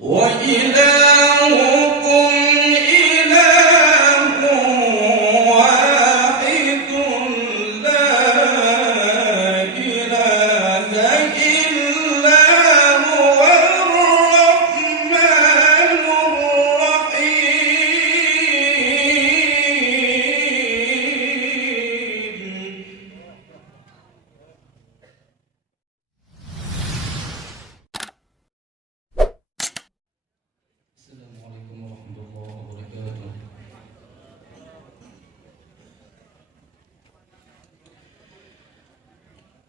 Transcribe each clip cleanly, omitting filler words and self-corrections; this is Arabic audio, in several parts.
وإلهكم إله واحد لا إله إلا هو الرحمن الرحيم. السلام عليكم ورحمة الله وبركاته.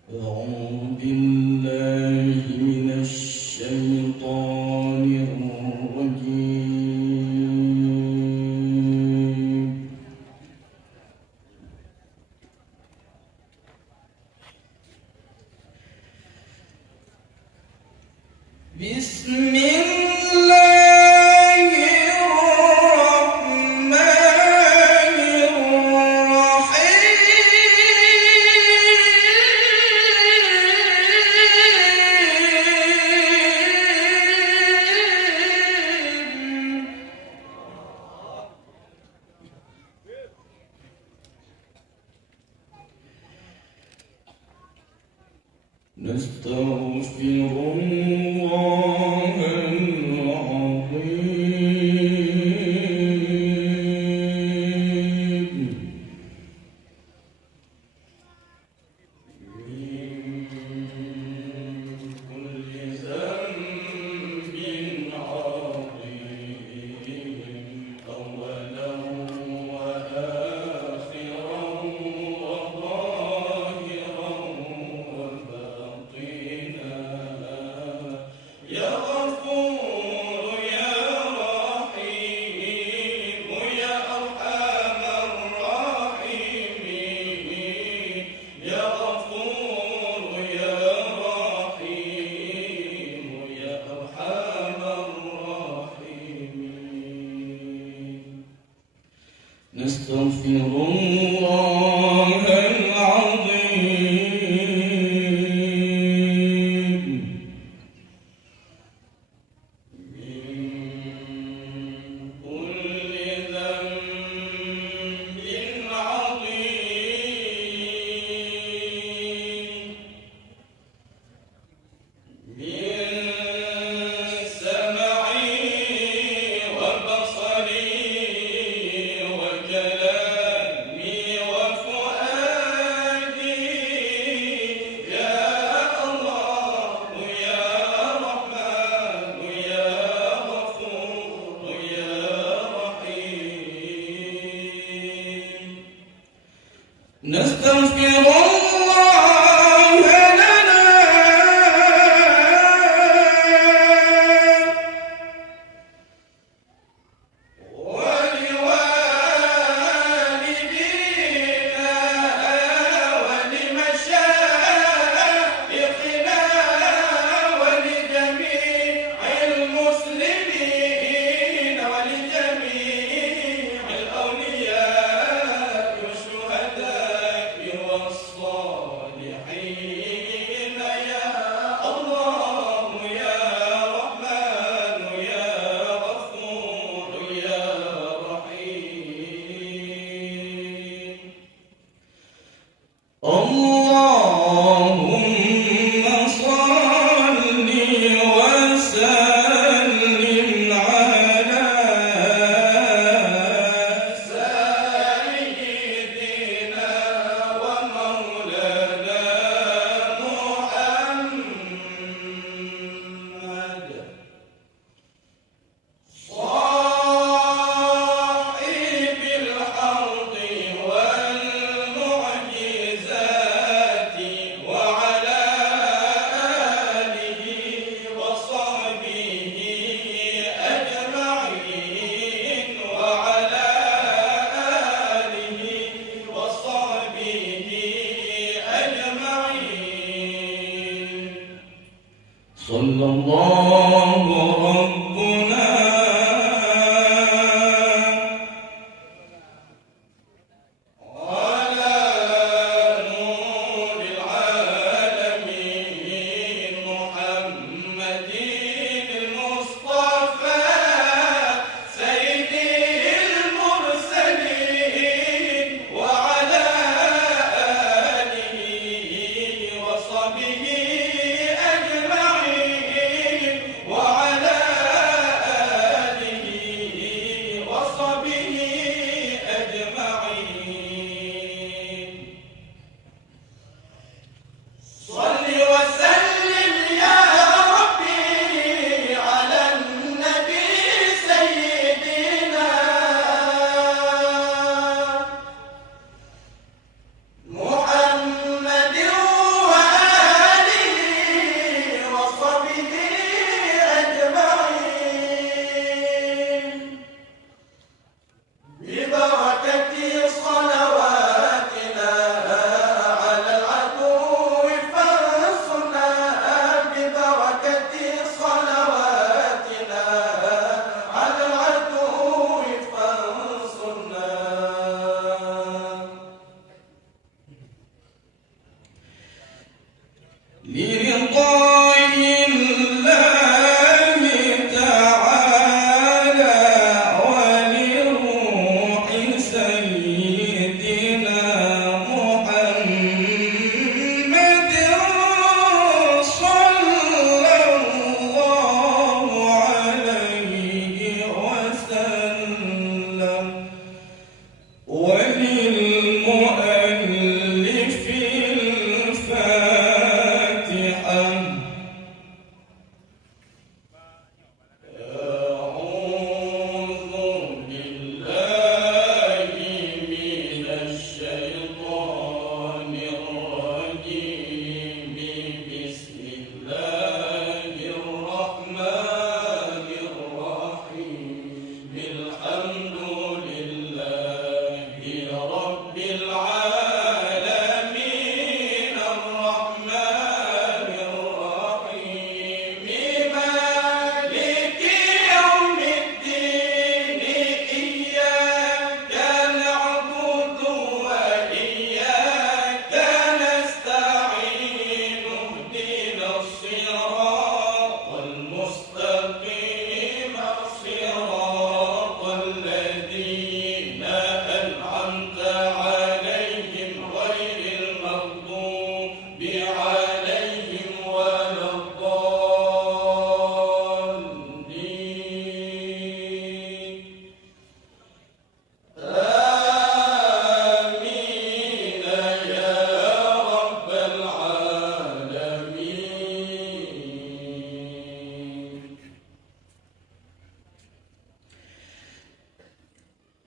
أعوذ بالله من الشيطان الرجيم. بسم الله الرحمن الرحيم. نستغفر الله العظيم من كل ذنب عظيم أولا وآخرا وظاهرا وباطنا. يا غفور يا رحيم يا أرحم الراحمين. يا غفور يا رحيم يا أرحم الراحمين. نستغفر الله العظيم من كل ذنب عظيم من سمعي وبصري وكلامي وفؤادي. يا الله يا رحمن يا غفور يا رحيم. نستغفر الله لنا ولوالدينا ولمشايخنا ولجميع المسلمين ولجميع الأولياء والشهداء والصالحين.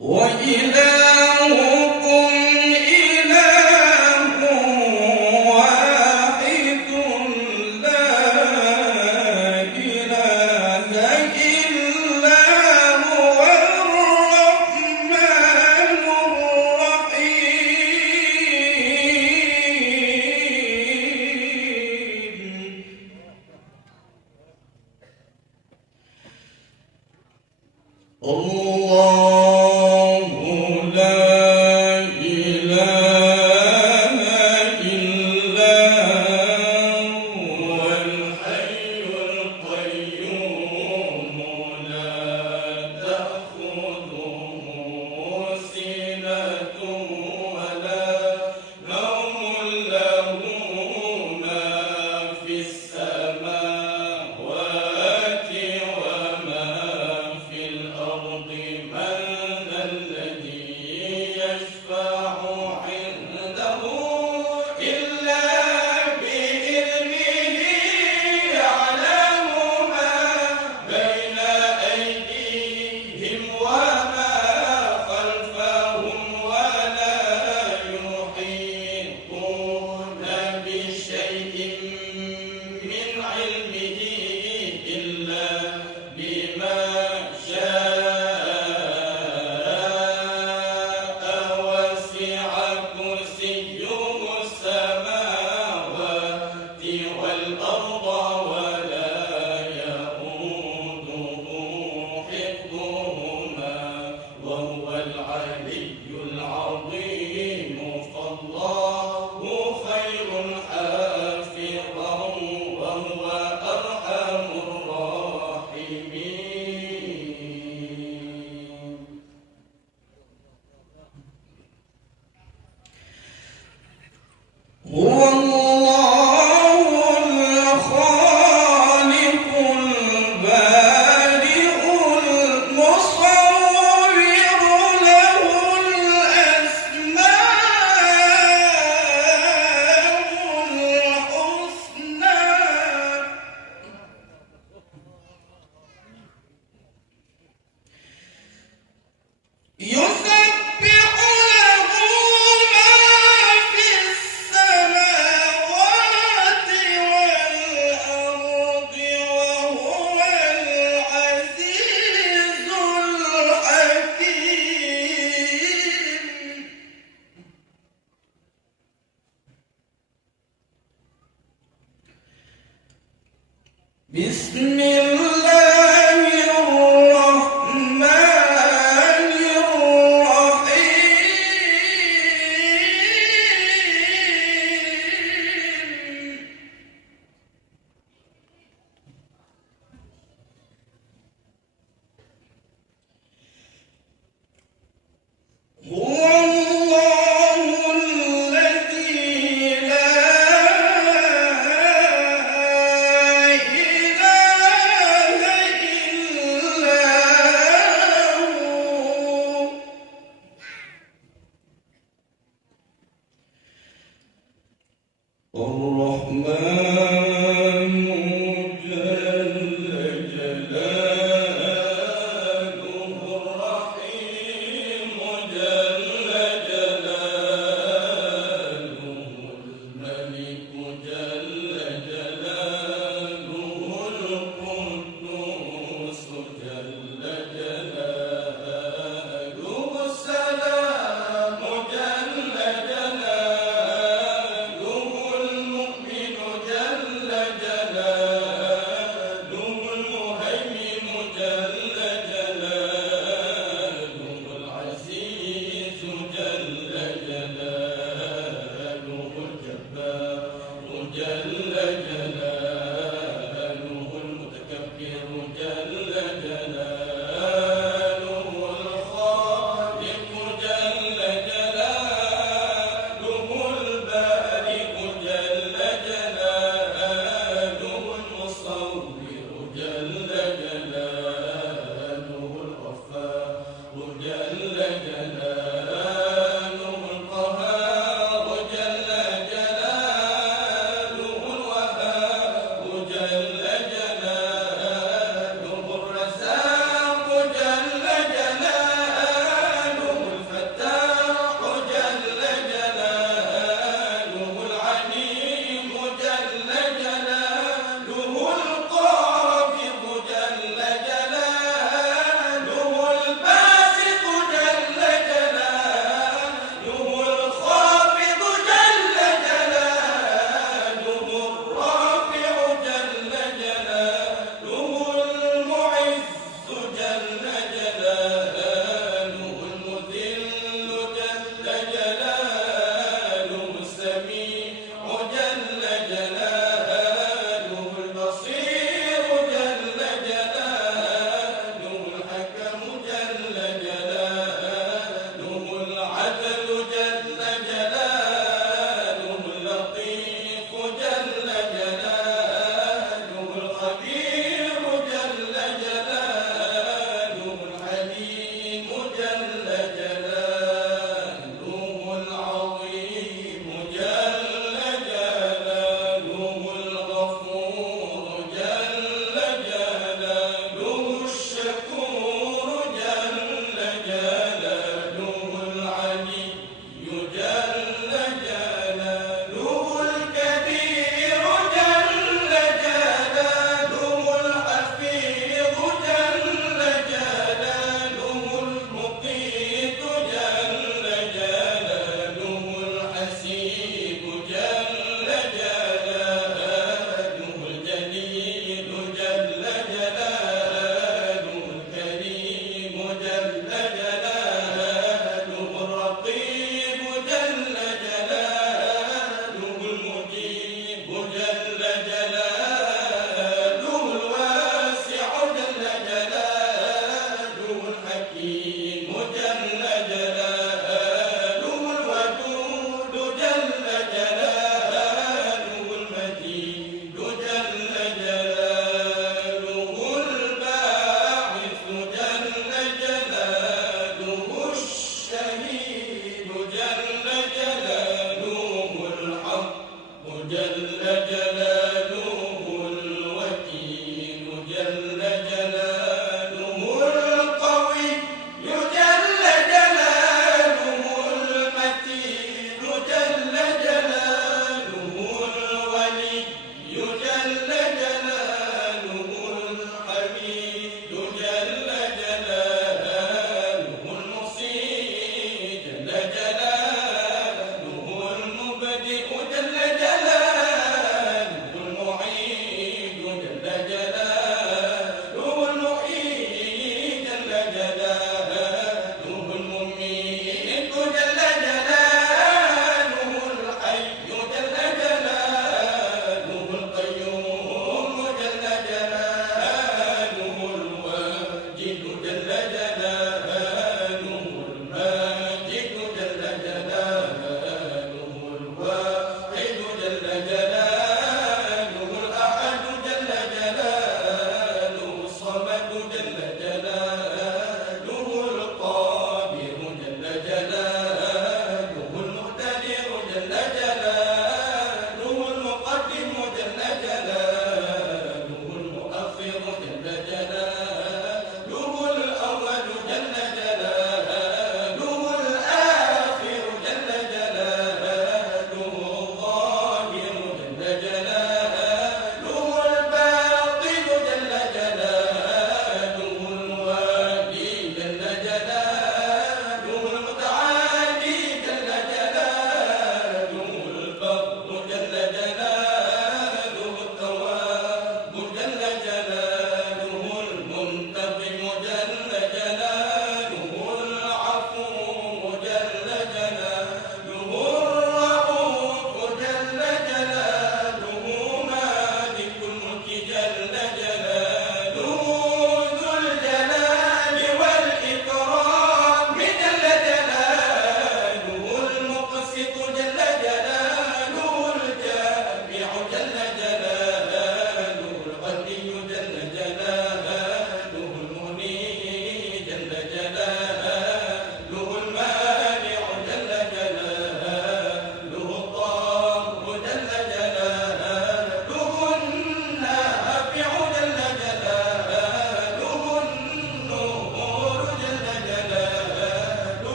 وإلهكم إله واحد لا إله إلا هو الرحمن الرحيم. الله لا إله إلا هو الحي القيوم لا تأخذه سنة ولا نوم له ما في السماوات وما في الأرض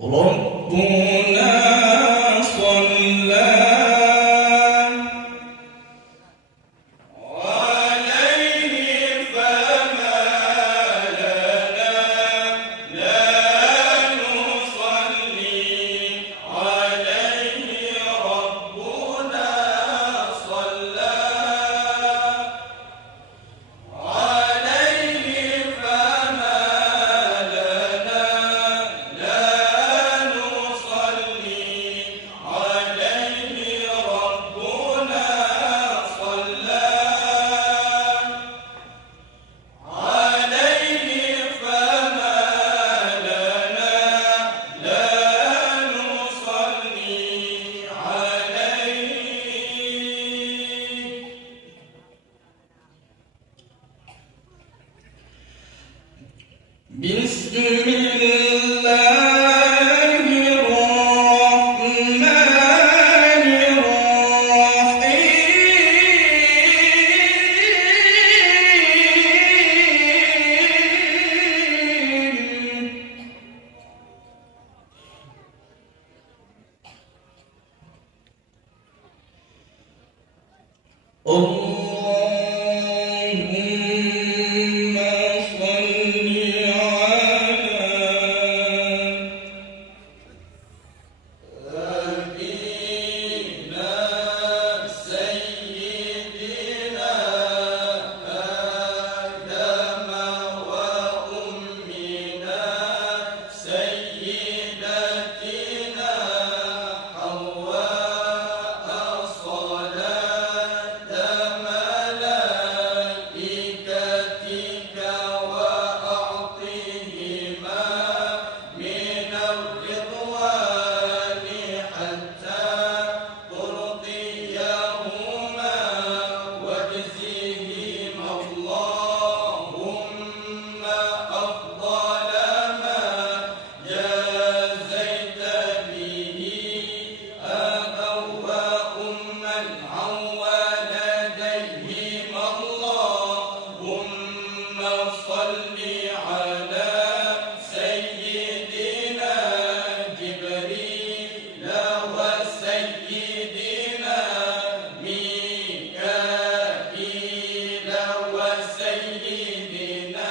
ربنا صلى عليه فما لنا لا نصلي عليه ربنا صلى عليه فما لنا لا نصلي عليه ربنا صلى عليه فما لنا لا نصلي عليه بسم الله الرحمن الرحيم اللهم صل على نبينا سيدنا آدم وأمنا سيدتنا حواء صلاة ملائكتك وأعطهما من الرضوان حتى ترضيهما واجزهما اللهم أفضل ما جازيت به أبا وأما عن والديهما اللهم صل على سيدنا جبريل وسيدنا ميكائيل وسيدنا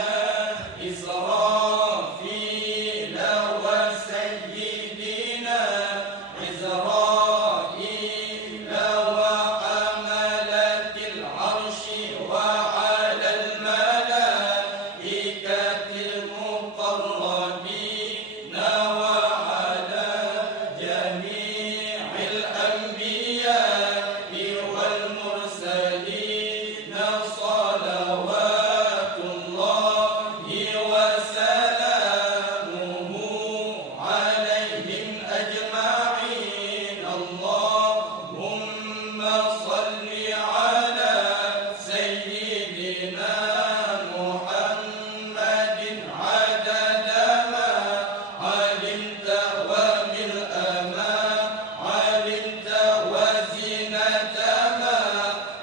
إسرافيل وسيدنا عزرائيل وحملة العرش وعلى الملائكة المقربين وعلى جميع الأنبياء والمرسلين صلوات الله وسلامه عليهم أجمعين اللهم صل على سيدنا محمد عدد ما علمت وملء ما علمت وزنة ما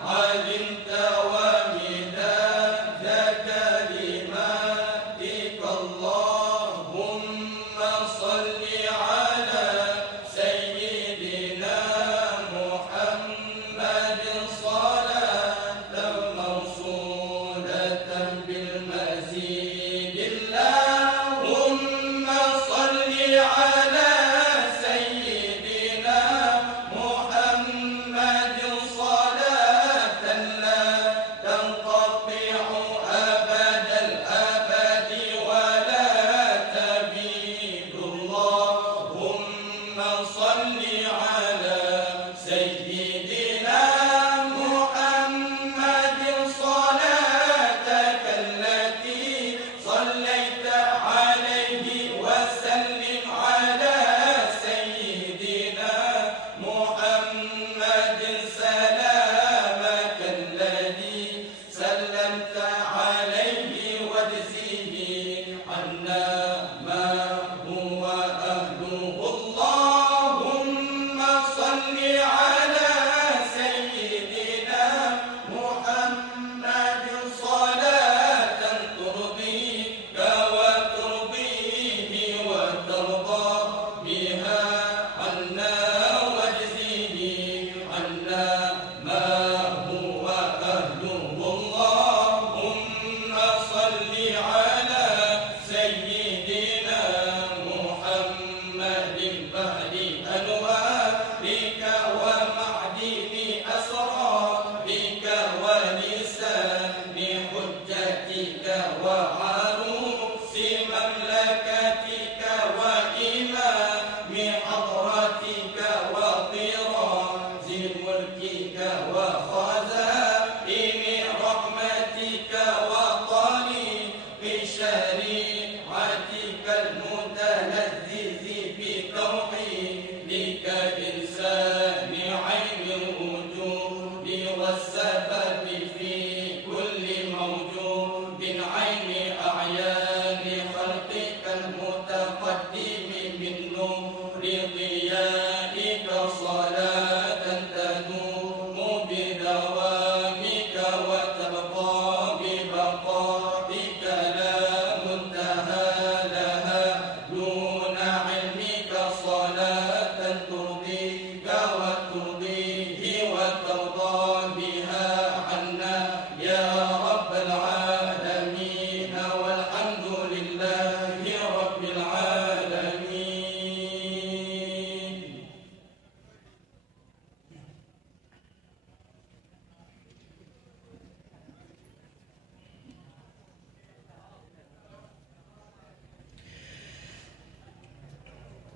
علمت ومداد كلماتك اللهم صل على سيدنا محمد صلاة موصولة بالمزيد اللهم صل على سيدنا محمد صلاة لا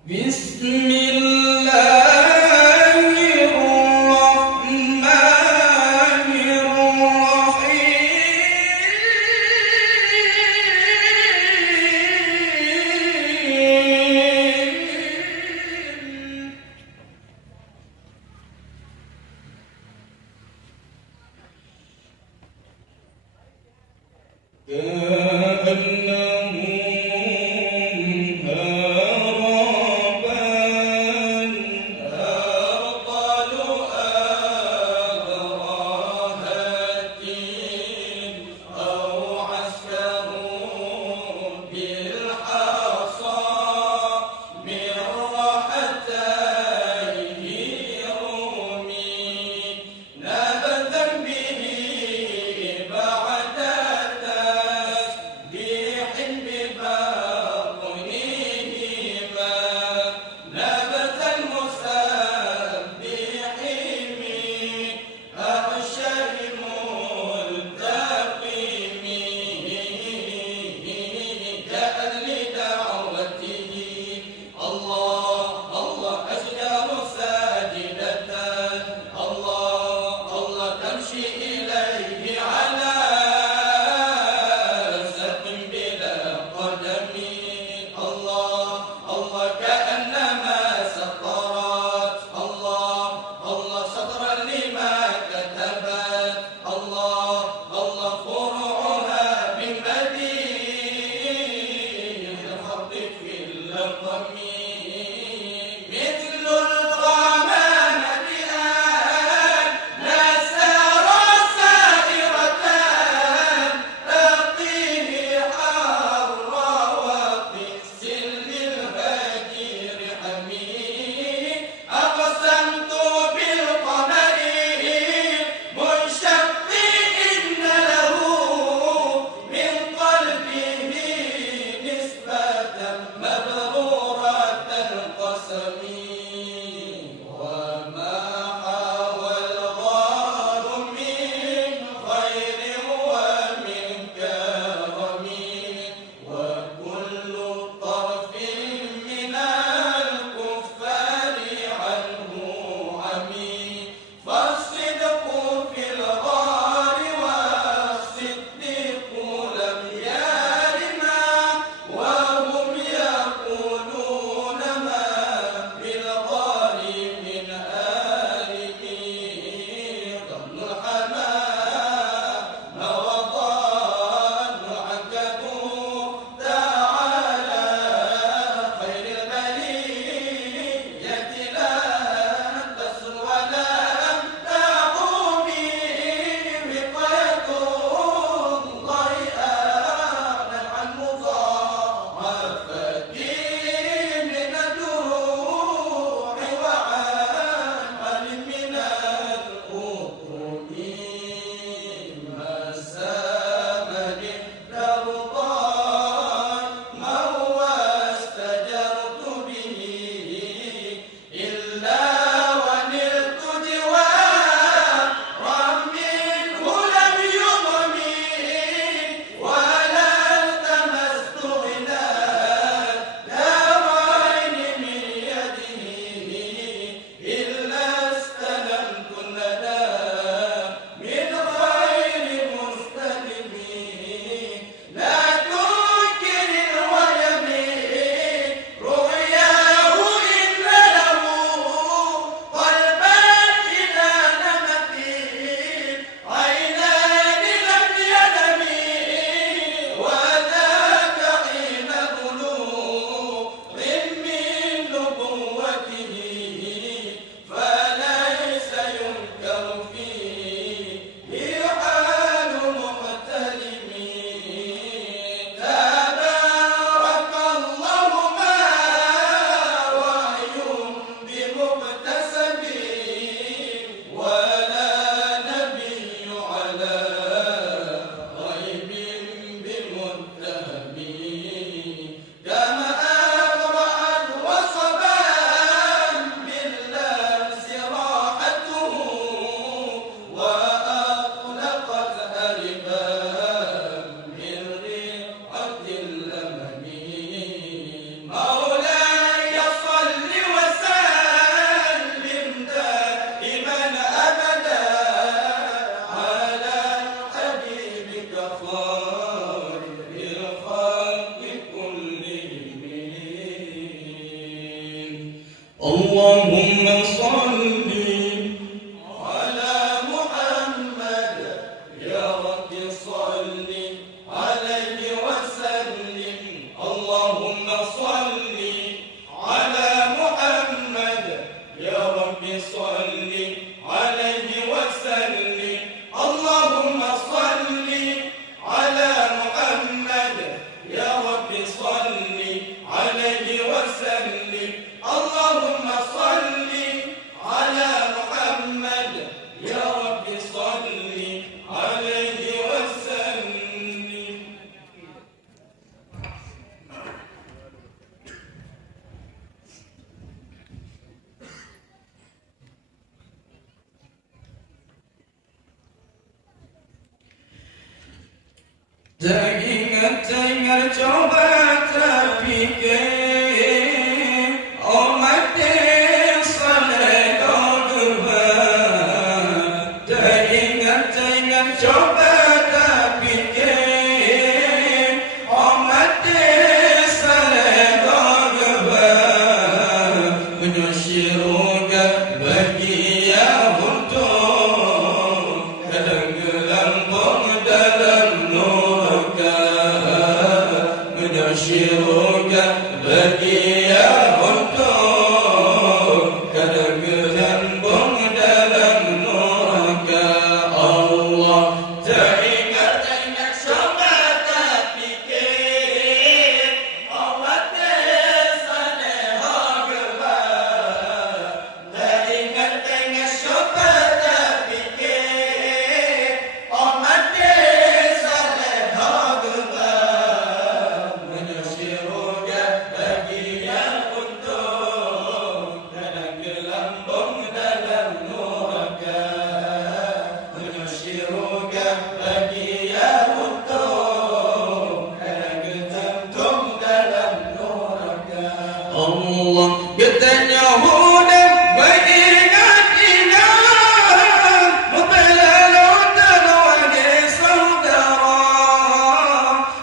بسم الله الرحمن الرحيم dengar coba terfikir umat saleh dogma teringat coba terfikir umat saleh dogma menyuruhkan bagi yang untung kadang gelambung dalam neraka menyuruhkan bagi yang untung kadang gelambung dalam neraka Allah teringat coba terfikir umat saleh dogma teringat coba terfikir umat saleh dogma menyuruhkan bagi yang untung kadang gelambung dalam neraka menyuruhkan bagi yang untung kadang gelambung dalam neraka Allah katanya hudan beringat-ingat mempelalutan wahai saudara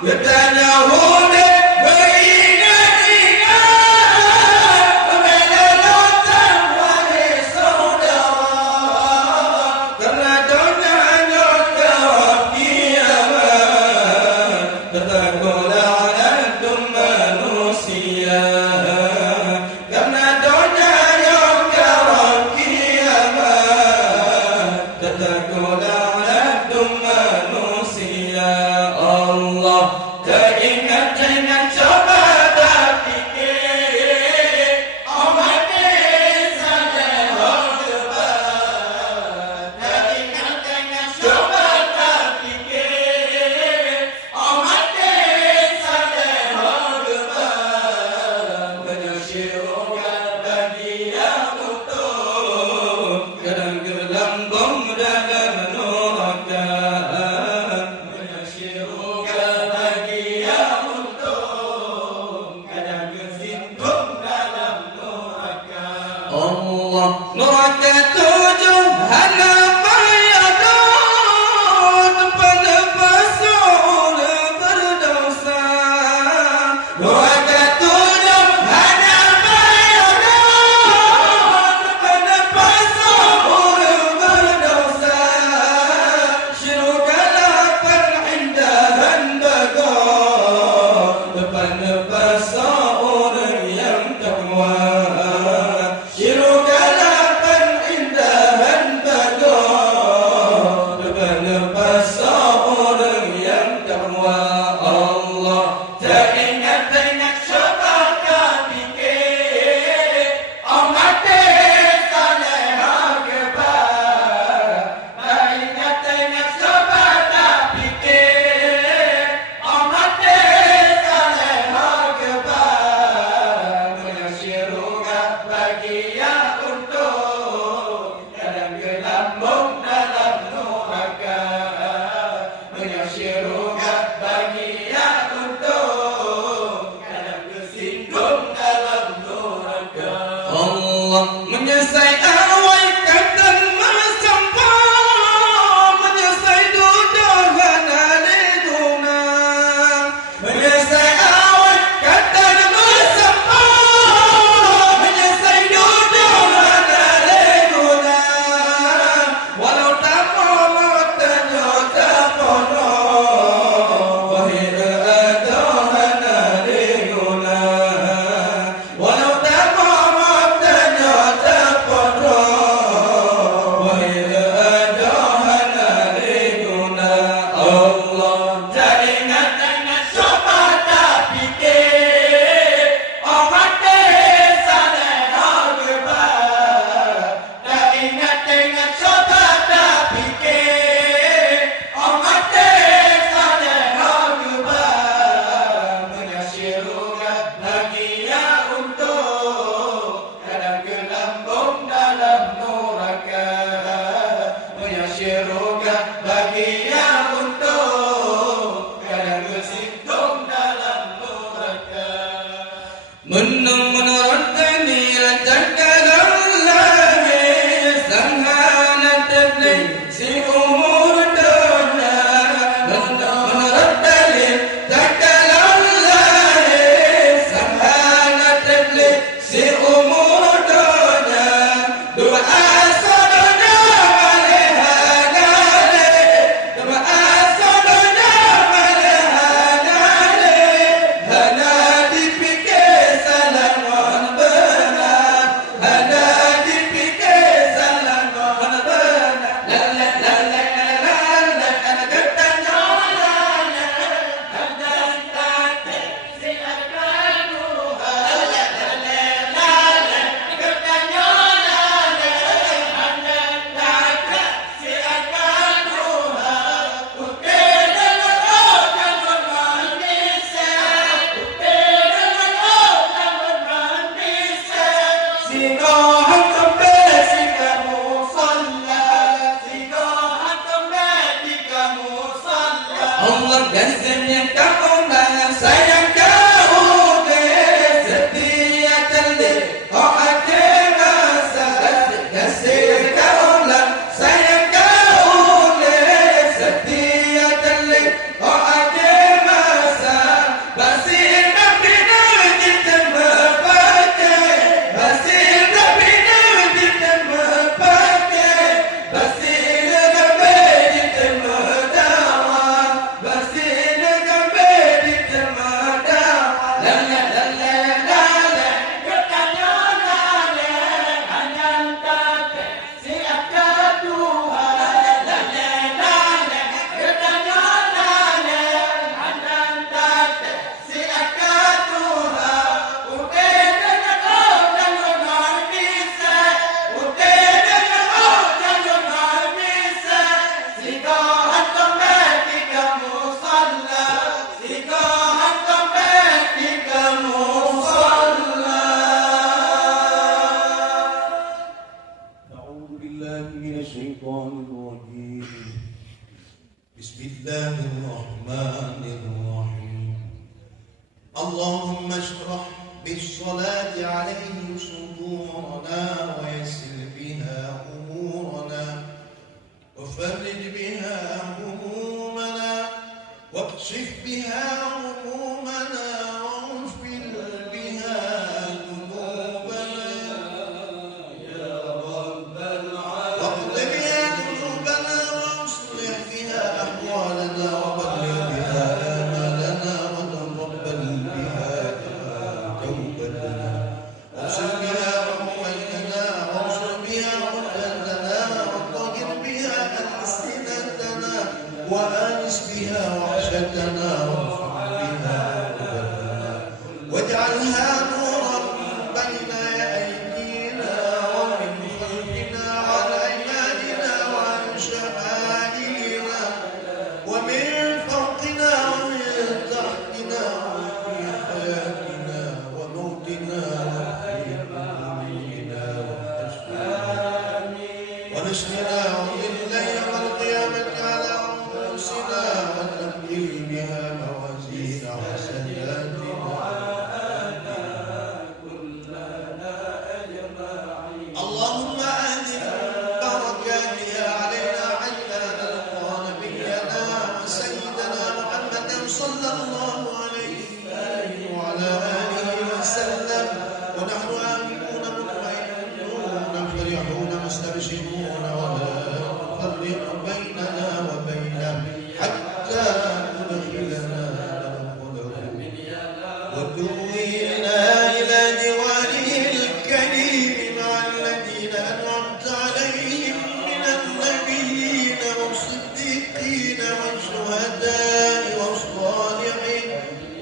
katanya hudan beringat-ingat mempelalutan wahai saudara karena doanya kawan dia Allah desteknya sayang jauh setia terlik hati masa kasih kaulah sayang jauh setia terlik hati masa masih nabi kita berpakai masih nabi kita berpakai masih Bismillahirrahmanirrahim. Allahumma shrah bis-salati alayhi sudurana wa yassir biha umurana wa farrij biha humumana wakshif biha humumana waghfir biha dhunubana ya rabbal alamin. وآنس بها وحشتنا وارفع بها قلوبنا واجعلها نورا بين أيدينا ومن خلفنا عن أيماننا وعن شمائلنا ومن فوقنا ومن تحتنا وفي حياتنا وموتنا وفي قبورنا ونشرنا ومن الليل والقيامة على أنفسنا وتبدل بها موازين حسناتنا اللهم أنزل بركاتها علينا حتى نلقى نبينا وسيدنا محمدا صلى الله عليه وعلى آله وسلم ونحن آمنون مطمئنون فرحون مستبشرون ولا نفرق بيننا وبينه حتى تدخلنا ندخله وتؤوينا إلى جواره الكريم مع الذين أنعمت عليهم من النبيين والصديقين والشهداء والصالحين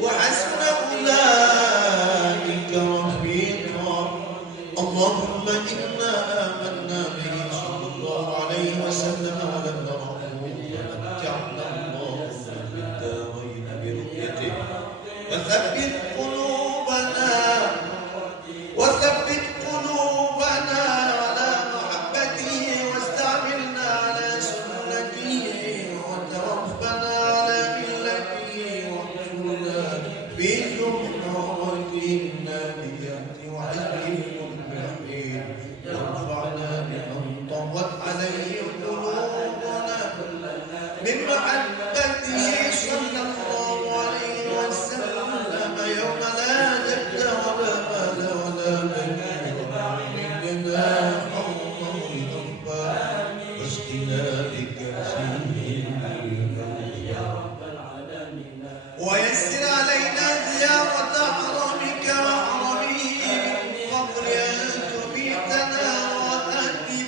وحسن أولئك رفيقا. اللهم إنا آمنا به صلى الله عليه وسلم ولم نره فمتعنا اللهم بالدارين برؤيته وثبت قلوبنا على محبته واستعملنا على سنته وتوفنا على ملته واحشرنا في زمرة النبيات وحزب المفلحين وارفعنا بمن طوت عليه قلوبنا من محبته صلى الله عليه وسلم يوم لا جد ولا مال ولا بنين ومنا حوض الأنفال واسقنا بكأسه ويسر علينا زيارة حرمك وحرمه قبل أن تميتنا وأتم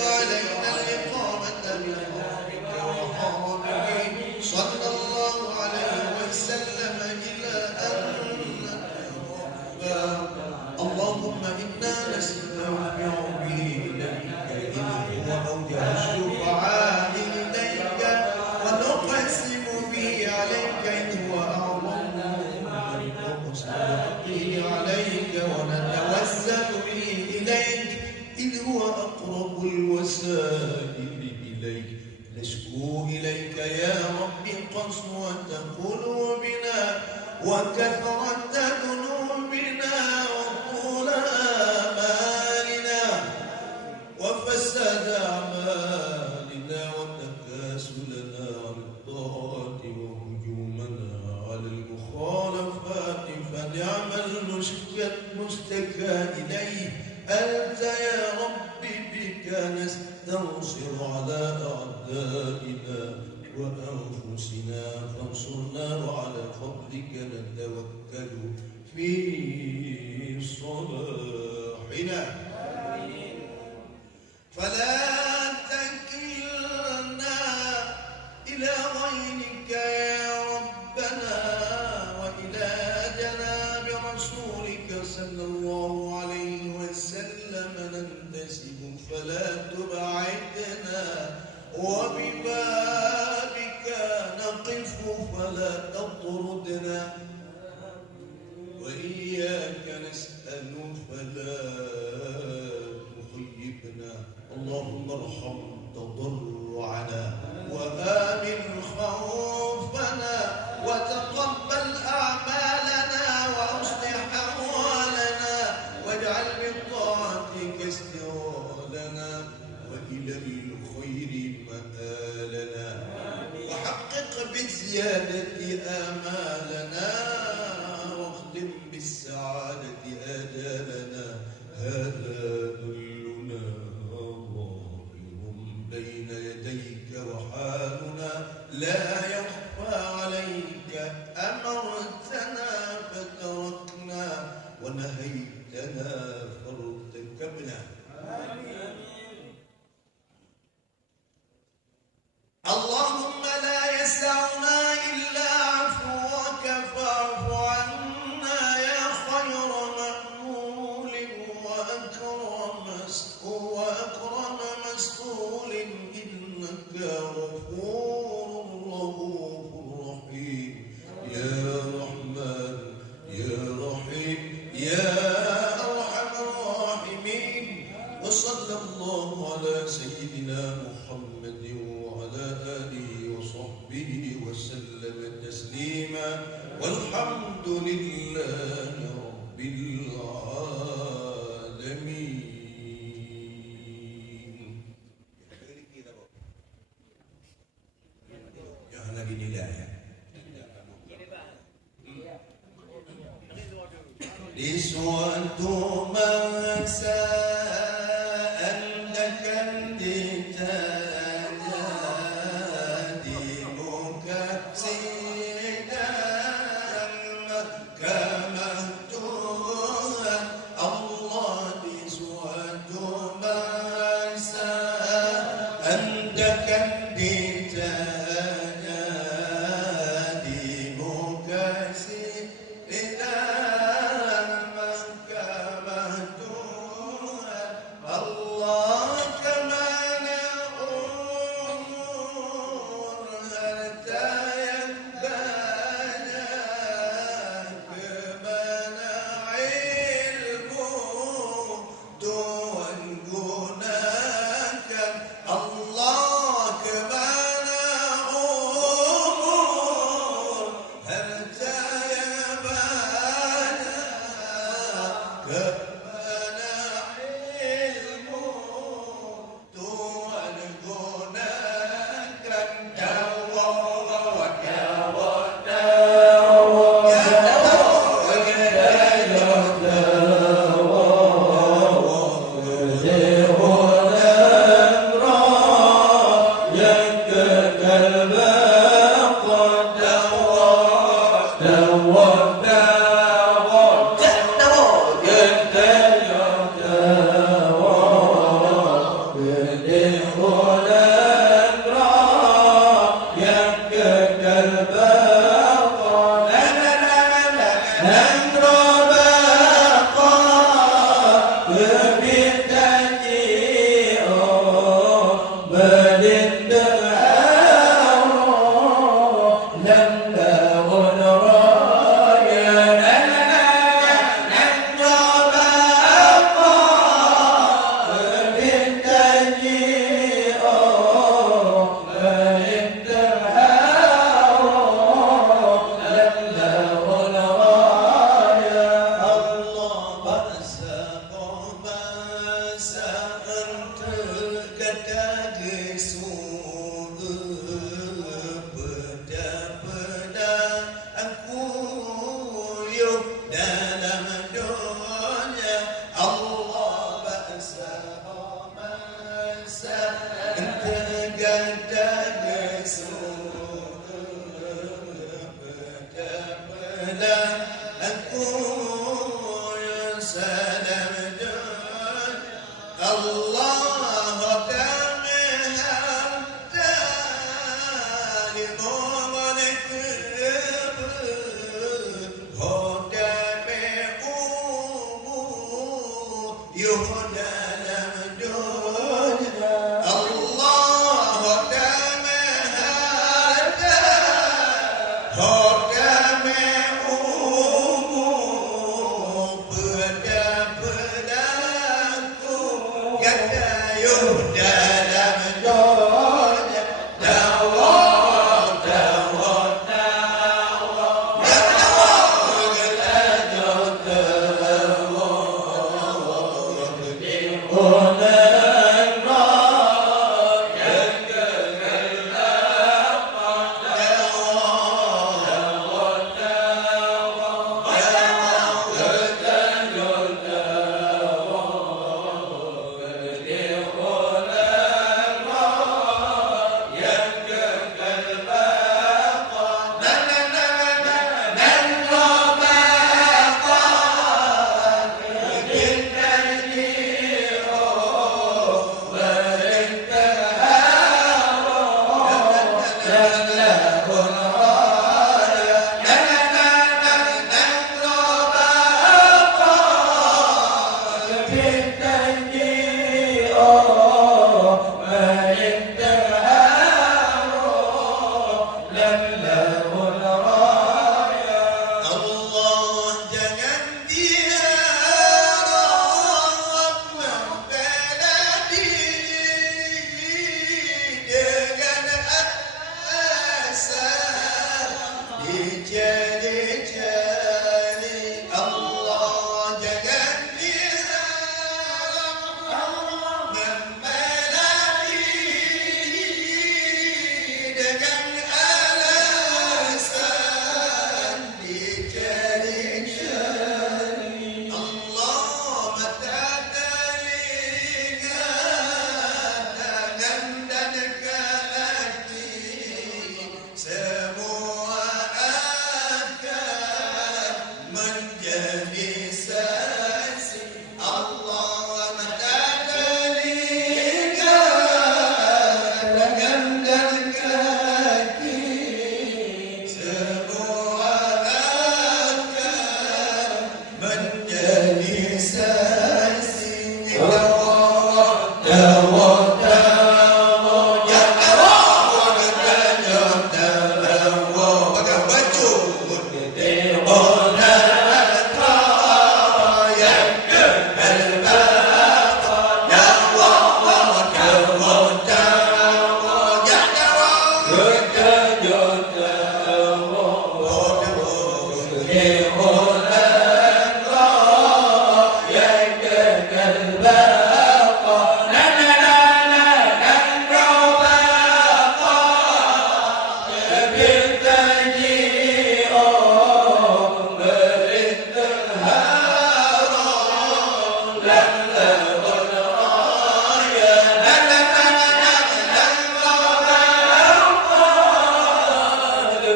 علينا الإقامة بحرمك وحرمه صلى الله عليه وسلم إلى أن نتوفى. اللهم إنا نستغفر به إليك إذ هو أوجه الشفعاء إليك ونقسم به عليك إذ هو أعظم به عليك ونتوسل به إليك إذ هو أقرب الوسائل إليك نشكو إليك يا رب قسوة قلوبنا وكثرة ذنوبنا وطول آمالنا وفساد أعمالنا وتكاسلنا عن الطاعة وهجومنا على المخالفات فنعم المشتكى إليه أنت يا رب بك نستنصر على أعدائنا وأنفسنا فانصرنا وعلى فضلك نتوكل في صلاحنا فلا تكلنا إلى غيرك يا ربنا وإلى جناب رسولك صلى الله عليه وسلم ننتسب فلا تبعدنا وببابك نقف فلا تطردنا وإياك نسأل فلا تخيبنا اللهم ارحم تضرعنا وآمن خوفنا وتقبل أعمالنا وأصلح أحوالنا واجعل بطاعتك استغالنا وإلى الخير مآلنا وحقق بالزيادة آمالنا واختم بالسعادة آجالنا هذا ذلنا ظاهر بين يديك وحالنا لا يخفى عليك أمرتنا فتركنا ونهيتنا فارتكبنا اللهم لا يسعنا إلا عفوك فاعف عنا يا خير مأمول وأكرم مسؤول إنك غفور رؤوف رحيم يا رحمن يا رحيم يا أرحم الراحمين وصلى الله على سيدنا محمد وعلى آله وصحبه وسلم تسليما والحمد لله رب العالمين. Jangan lagi nilai ya. Di suatu masa anda kan ditanya di muka sidang mahkamah Tuhan Allah. Di suatu masa anda kan ditanya di muka sidang mahkamah Tuhan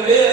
be